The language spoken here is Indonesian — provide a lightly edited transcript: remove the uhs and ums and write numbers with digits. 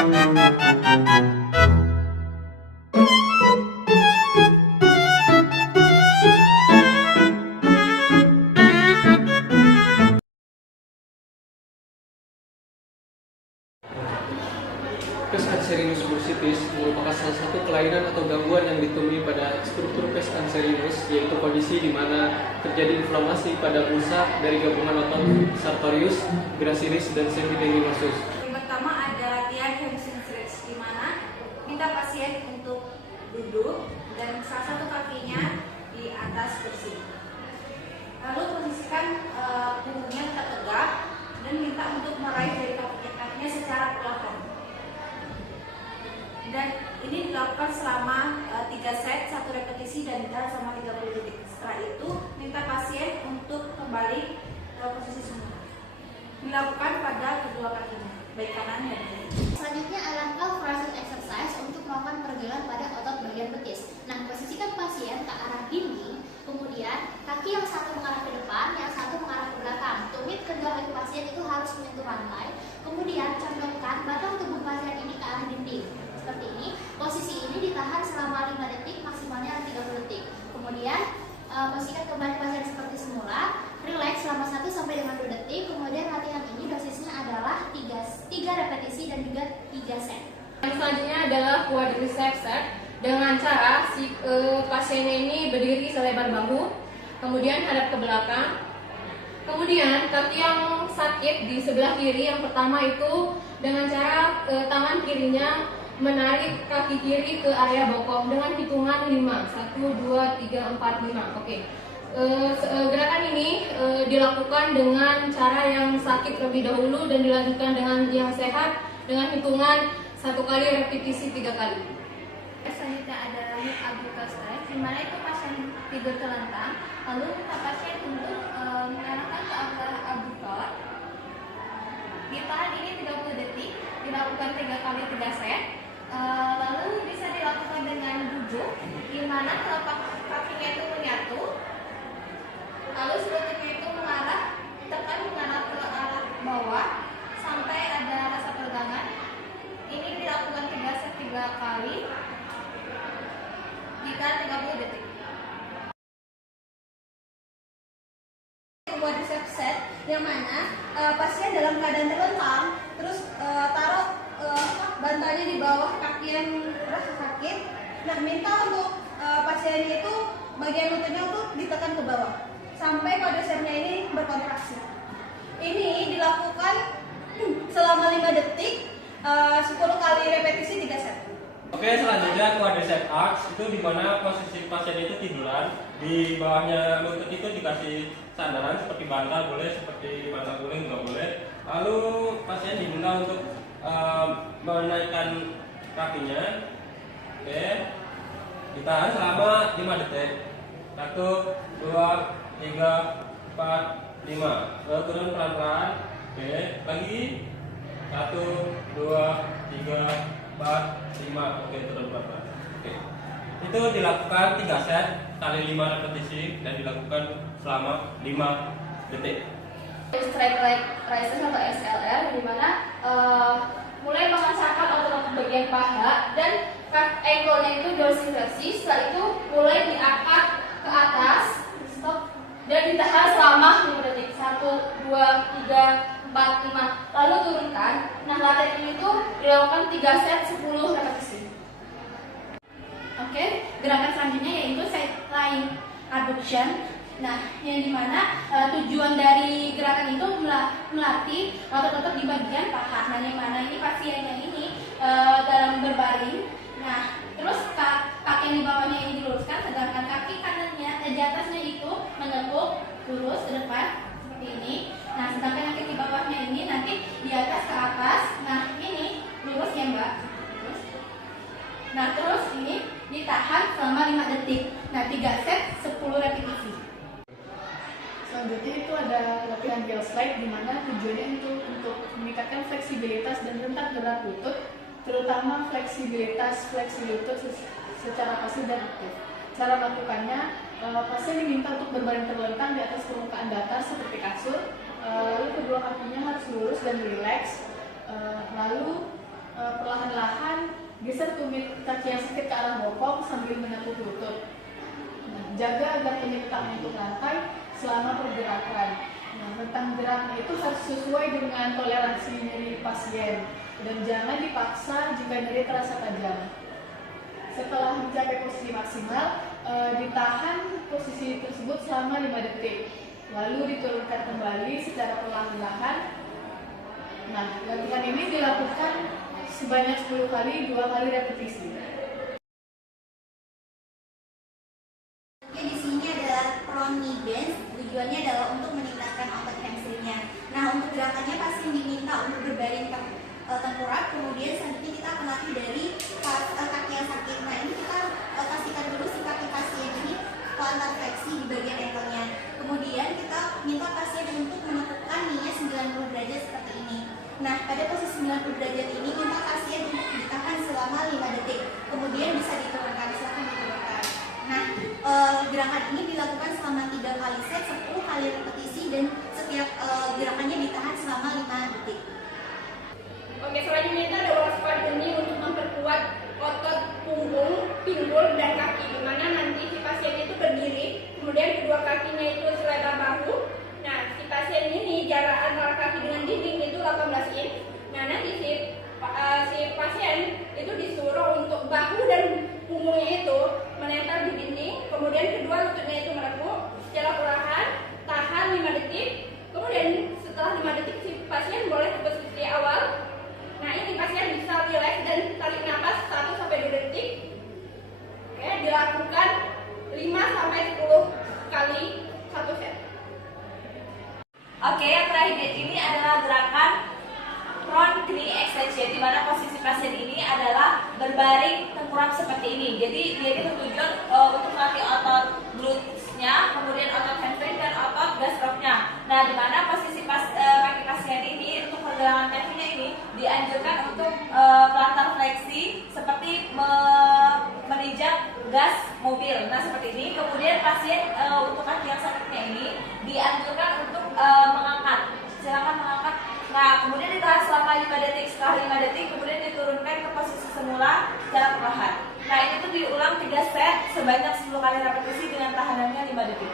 Pes anserinus bursitis merupakan salah satu kelainan atau gangguan yang ditemui pada struktur pes anserinus, yaitu kondisi di mana terjadi inflamasi pada pulsa dari gabungan otot sartorius, gracilis, dan semipendinosus. Yang pertama ada tiar hamstring stretch, di mana minta pasien untuk duduk dan salah satu kakinya di atas kursi. Lalu posisikan punggungnya tetap tegak dan minta untuk meraih dari kakinya secara perlahan. Dan ini dilakukan selama 3 set, 1 repetisi dan ditahan selama 30 detik. Setelah itu, minta pasien untuk kembali ke posisi semula. Dilakukan pada kedua kakinya, baik kanan dan kiri. Selanjutnya adalah calf raises exercise untuk melakukan peregangan pada otot bagian betis. Nah, posisikan pasien ke arah dinding, kemudian kaki yang satu mengarah ke depan, yang satu mengarah ke belakang. Tumit kedua kaki pasien itu harus menyentuh lantai. Kemudian condongkan batang tubuh pasien ini ke arah dinding. Seperti ini, posisi ini ditahan selama 5 detik, maksimalnya 30 detik. Kemudian posisikan kembali pasien seperti semula, relax selama 1-2 detik. Kemudian latihan ini dosisnya adalah 3 repetisi dan juga 3 set. Yang selanjutnya adalah quadriceps set dengan cara si pasiennya ini berdiri selebar bahu, kemudian hadap ke belakang. Kemudian kaki yang sakit di sebelah kiri, yang pertama itu dengan cara tangan kirinya menarik kaki kiri ke area bokong dengan hitungan 5. 1, 2, 3, 4, 5. Oke. Gerakan ini dilakukan dengan cara yang sakit terlebih dahulu dan dilanjutkan dengan yang sehat dengan hitungan 1 kali repetisi 3 kali. Selanjutnya ada mid abductor stretch, di mana itu pasien tidur telentang, lalu minta pasien untuk mengarahkan ke arah abduktor. Ditahan ini 30 detik, dilakukan 3 kali 3 set. Lalu bisa dilakukan dengan duduk, di mana telapak kakinya itu menyatu, lalu lututnya itu tekan mengarah ke arah bawah sampai ada rasa peregangan. Ini dilakukan 3 set 3 kali, ditahan 30 detik. Quadriceps set, yang mana pasien dalam keadaan terlentang, terus taruh bantalnya di bawah kaki yang rasa sakit. Nah, minta untuk pasiennya itu bagian lututnya untuk ditekan ke bawah sampai quadricepsnya ini berkontraksi. Ini dilakukan selama 5 detik, 10 kali repetisi 3 set. Oke, selanjutnya quadriceps arch, itu dimana posisi pasien itu tiduran, di bawahnya lutut itu dikasih sandaran seperti bantal boleh, seperti bantal guling juga boleh. Lalu pasien diminta untuk menaikkan kakinya. Oke, ditahan selama 5 detik. 1, 2, 3, 4, 5. Lalu turun pelan-pelan. Oke, lagi 1, 2, 3, 4, 5. Oke, turun pelan-pelan. Oke, itu dilakukan 3 set kali 5 repetisi dan dilakukan selama 5 detik. Straight leg raises atau SLR, di mana mulai mengencangkan otot bagian paha dan ankle-nya itu dorsifleksi. Setelah itu mulai diangkat ke atas, stop, dan ditahan selama 5 detik. 1, 2, 3, 4, 5. Lalu turunkan. Nah, latihan ini tuh dilakukan 3 set 10 repetisi. Oke, gerakan selanjutnya yaitu side line abduction. Nah, yang dimana tujuan dari gerakan itu melatih otot-otot di bagian paha. Nah, yang mana ini pasiennya ini dalam berbaring. Nah, terus kaki yang di bawahnya ini diluruskan, sedangkan kaki kanannya di atasnya itu menekuk lurus ke depan seperti ini. Nah, sedangkan kaki di bawahnya ini nanti di atas ke atas. Nah, ini lurus ya, Mbak. Lurus. Nah, terus ini ditahan selama 5 detik. Nah, 3 set 10 repetisi. Selanjutnya itu ada latihan heel slide, di mana tujuannya itu untuk meningkatkan fleksibilitas dan rentang gerak lutut, terutama fleksibilitas lutut secara pasif dan aktif. Cara melakukannya, pasien diminta untuk berbaring terlentang di atas permukaan datar seperti kasur, lalu kedua kakinya harus lurus dan rileks, lalu perlahan geser tumit kaki yang sakit ke arah bokong sambil menepuk lutut. Nah, jaga agar tumit tak menyentuh lantai selama pergerakan. Nah, rentang geraknya itu harus sesuai dengan toleransi nyeri pasien dan jangan dipaksa jika nyeri terasa tajam. Setelah mencapai posisi maksimal, ditahan posisi tersebut selama 5 detik, lalu diturunkan kembali secara perlahan-lahan. Nah, latihan ini dilakukan sebanyak 10 kali, 2 kali repetisi. Oke, di sini adalah prone knee bend. Tujuannya adalah untuk meningkatkan otot hamstringnya. Nah, untuk gerakannya pasien diminta untuk berbaring tengkurap, kemudian selanjutnya kita akan latih dari kaki yang sakit. Nah, ini kita pastikan dulu si kaki pasien ini plantar fleksi di bagian ankle-nya. Kemudian kita minta pasien untuk menekukkan kneenya 90 derajat seperti ini. Nah, pada posisi 90 derajat ini minta pasien untuk ditahan selama 5 detik. Kemudian bisa diturunkan, silakan diturunkan. Nah, gerakan ini dilakukan selama 3 kali set, 10 kali repetisi, dan setiap gerakannya ditahan selama 5 detik. Oke, selanjutnya itu ada olah squat ini untuk memperkuat otot punggung, pinggul, dan kaki, di mana nanti si pasien itu berdiri, kemudian kedua kakinya itu selebar bahu. Nah, si pasien ini jarak antara kaki dengan dinding itu 18 inch. Nah, nanti si pasien itu disuruh untuk bahu dan punggungnya itu menempel di dinding, kemudian kedua lututnya itu menepuk secara perlahan, tahan 5 detik, kemudian setelah 5 detik si pasien boleh ke posisi awal. Nah, ini pasien bisa relax dan tarik nafas 1-2 detik. Oke, dilakukan 5-10 kali 1 set. Oke, yang terakhir ini adalah gerakan prone knee extension, di mana posisi pasien ini adalah berbaring tengkurap seperti ini. Jadi dia ini bertujuan untuk melatih otot glutesnya, kemudian otot hamstring dan otot gastroknya. Nah, di mana posisi kaki pasien ini untuk pergelangan kakinya ini dianjurkan untuk plantar fleksi seperti menijak gas mobil. Nah, seperti ini. Kemudian pasien untuk kaki yang sakitnya ini dianjurkan untuk mengangkat. Silakan mengangkat. Nah, kemudian ditahan selama 5 detik. Setelah 5 detik, kemudian diturunkan ke posisi semula secara perlahan. Nah, ini tuh diulang 3 set sebanyak 10 kali repetisi dengan tahanannya 5 detik.